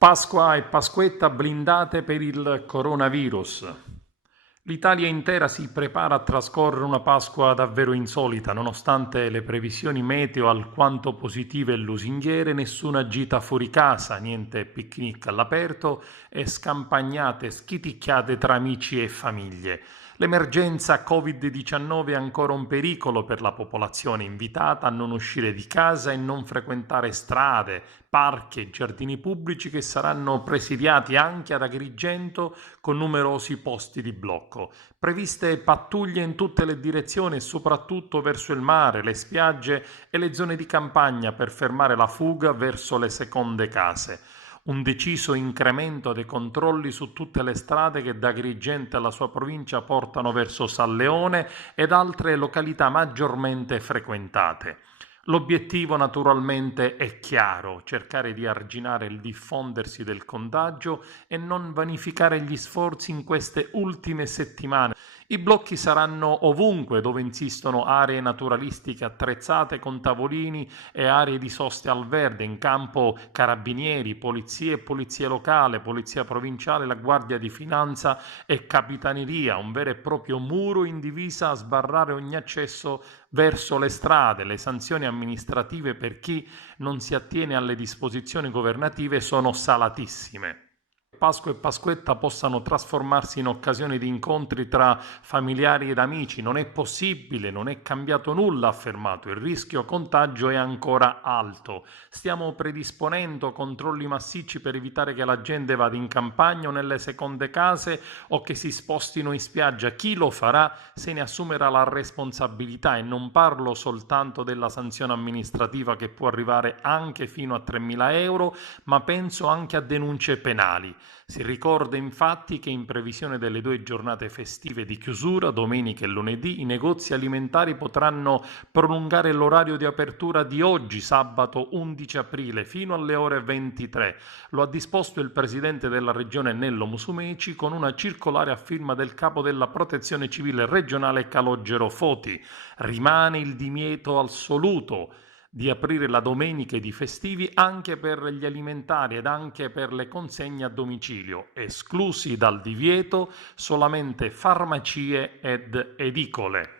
Pasqua e Pasquetta blindate per il coronavirus. L'Italia intera si prepara a trascorrere una Pasqua davvero insolita, nonostante le previsioni meteo alquanto positive e lusinghiere, nessuna gita fuori casa, niente picnic all'aperto e scampagnate schiticchiate tra amici e famiglie. L'emergenza Covid-19 è ancora un pericolo per la popolazione invitata a non uscire di casa e non frequentare strade, parchi e giardini pubblici che saranno presidiati anche ad Agrigento con numerosi posti di blocco. Previste pattuglie in tutte le direzioni e soprattutto verso il mare, le spiagge e le zone di campagna per fermare la fuga verso le seconde case. Un deciso incremento dei controlli su tutte le strade che da Agrigento alla sua provincia portano verso San Leone ed altre località maggiormente frequentate. L'obiettivo naturalmente è chiaro: cercare di arginare il diffondersi del contagio e non vanificare gli sforzi in queste ultime settimane. I blocchi saranno ovunque dove insistono aree naturalistiche attrezzate con tavolini e aree di soste al verde, in campo carabinieri, polizie e polizia locale, polizia provinciale, la guardia di finanza e capitaneria, un vero e proprio muro in divisa a sbarrare ogni accesso verso le strade. Le sanzioni amministrative per chi non si attiene alle disposizioni governative sono salatissime. Pasqua e Pasquetta possano trasformarsi in occasione di incontri tra familiari ed amici. Non è possibile, non è cambiato nulla, ha affermato. Il rischio contagio è ancora alto. Stiamo predisponendo controlli massicci per evitare che la gente vada in campagna o nelle seconde case o che si spostino in spiaggia. Chi lo farà se ne assumerà la responsabilità, e non parlo soltanto della sanzione amministrativa che può arrivare anche fino a 3.000 euro, ma penso anche a denunce penali. Si ricorda infatti che in previsione delle 2 giornate festive di chiusura, domenica e lunedì, i negozi alimentari potranno prolungare l'orario di apertura di oggi, sabato 11 aprile, fino alle ore 23. Lo ha disposto il presidente della regione Nello Musumeci con una circolare a firma del capo della Protezione Civile regionale Calogero Foti. Rimane il divieto assoluto di aprire la domenica ed i festivi anche per gli alimentari ed anche per le consegne a domicilio, esclusi dal divieto solamente farmacie ed edicole.